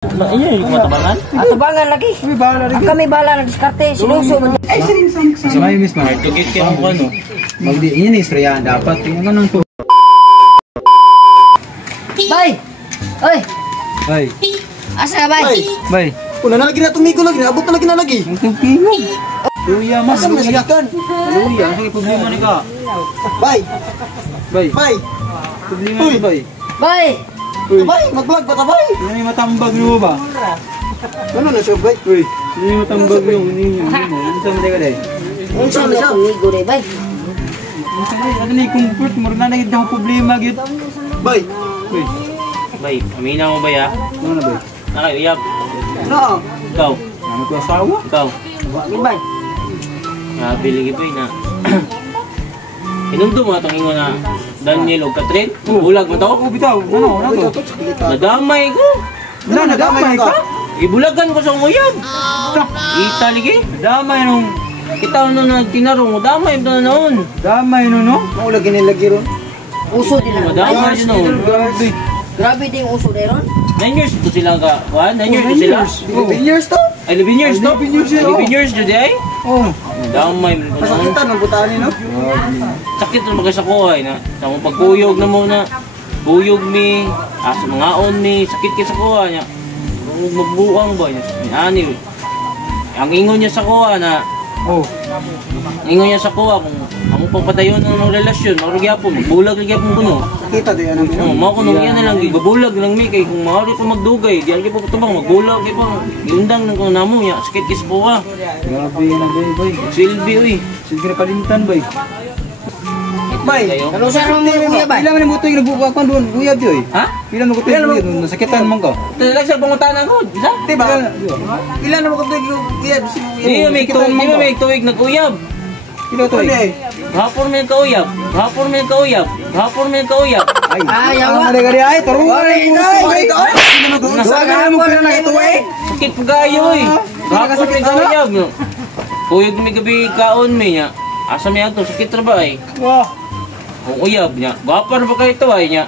Iya, yung matabangan. Atabangan lagi. Kami bahala nagdiskarte. Sinuso man. Ay, sa may mismo. Tugit kayo kung ano. Magdi, yun yung isprayan dapat. Yung ganun to. Bay! Oy! Bay. Asa ka, bay? Bay. Kuna na lagi na tumigo lagi, naabot na lagi na lagi. Luya, mas. Asa masyakan? Luya, ang sige problema ni ka. Bay, Bay. bay. Problema ni bay. Bay! Bay, mag-vlog ba ta bay? Yan yung matambag mo ba? Ano na siya bay? Uy, yan yung matambag yung ninyo. Ano sa mga day? Unsa man ako nigo re, bay? Ano ni comfort mo na naging daw problema gyud. Bay. Uy, Bay, amina mo ba ya? ano na bay? Nakayuyab. Na. Ikaw. Ano ko asawa? Ikaw. Ni bay. Nabili ba na? Inundom mo itong ingo na Daniel o Catherine? Bulag mo to? Oh, bitaw. Ano to? Nadamay ko. Wala, nadamay ka? Ibulagan ko sa nguyab. Italig eh. Damay nung, Kita ano na tinarong, damay ito na noon. damay no, no? Mo lagi nilagi ron. Uso din na. Madamay din noon. Grabe. Grabe din uso din ron. 9 years ito sila ka. 9 years ito sila. 11 years to. Ay, 11 years to? 11 years yun, 11 years dyan ay? Oh. Damay mo ito noon. Masakitan ng butaan ni no. Sakit na magkasa ko ay na. Sa mong pagkuyog na mo na. Buyog mi. Asa mga on mi. Sakit ka sa kuha niya. Kung magbuang ba niya. Ani. Ang ingon niya sa kuha na. Oh. Ingon niya sa kuha kung ang pagpatayon ng relasyon. Marugyapon. Magbulag lagi akong kuno. Kita di ano. Mao kuno yan na lang. Gigabulag lang mi. Kay kung maaari pa magdugay. Diyan kayo pa patubang. Magbulag kayo pa. Giundang ng kuno namo niya. Sakit kis po ka. Grabe yan ang bay. Silbi uy. Sige kalimtan bay. Bay. Kayo? Ano sa ron mo kuya bay? Pila man mo toy nagbuka kan doon, uyab yoy. Ha? Pila mo ko toy doon, nasakitan man ka. Talagang sa pangutanan ko. Isa? Diba? Ilan na mo ko kaya si mo. Di mo may tuwig nag-uyab. Pila toy. Hapon may kauyab. Hapon may kauyab. Hapon may kauyab. Ay, yawa. Ang gari ay turuan mo Ay, Nasaga mo ka na ito eh. Sakit po kayo eh. Hapon may kauyab. Uyag may gabi kaon may niya. Asa may ato, sakit ra ba ay? Wah. Kung uyab niya. Gwapa na ba kayo ito ay niya?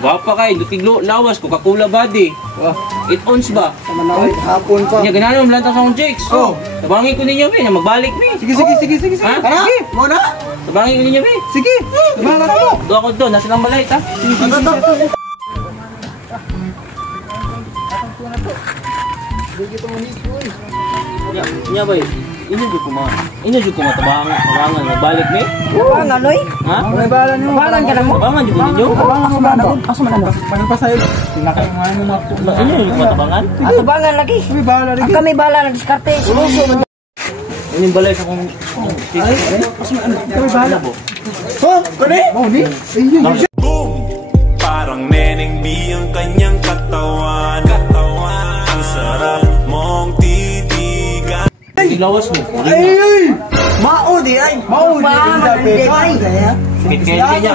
Gwapa kayo, lutiglo, lawas, Coca-Cola body. Wah. 8 ounce ba? Manawid hapon pa. Niya, ganahan mo lantang sa akong chicks. Oh. Tabangin ko ninyo, be, na magbalik, be. Sige. Ha? Ana, mo na. Tabangin ko ninyo, be. Sige. Mga ka. Doon ako doon, nasa lang balay, ha? Nya ba Inyo jud ko matabangan, magbalik ni? Tabangan oy. Ha? May bala niyo. Tabangan ka na mo. Tabangan jud ninyo? Asa man ano? Paano pa sayo? Pinakaman mo Inyo jud ko matabangan? Atabangan lagi. May bala rin. Kami bahala nagdiskarte. Sinuso man. Ano yung balay sa kong... May bala po. Ho, kani? Oh, ni. Boom! Parang Neneng B ang kanyang katawan. Ang sarap mong titigan. Ilawas mo. Ay! Mao di ay. Mau di Ay. Sakit kayo niya.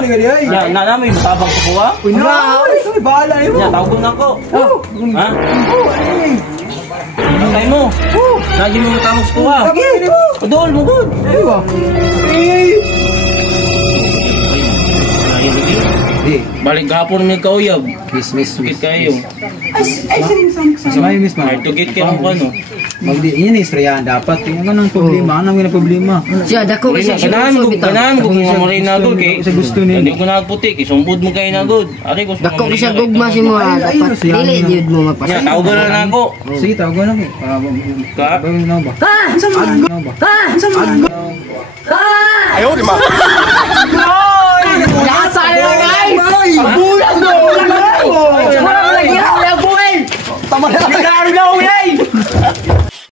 Nya, namin yung tabang ko ha? May bala niyo. Nya, tawag na ako. Ha? Patay mo. Lagi mo matawag sa kuha. Padol mo good. Aywa. Ay! Balik kahapon may kauyab. Miss. Sakit kayo. Sa may mismo. Ay, tugit kayo kung ano. Magdi, yun yung isprayan dapat. Yung ganun problema. Anong yung problema? Siya dako kasi sinuso bitaw. Kanahan ko kung mamuray na good kay. Sa gusto niya. Hindi ko nagputi kay sumbod mo kayo na good. Ari ko Dako kasi gugma si mo dapat dili jud mo Nya, mapasay. tawagan na ako. Sige, tawagan ako. Ka? Ano ba? Ha! Ano ba? Ha! Ha! Ayaw, di ma.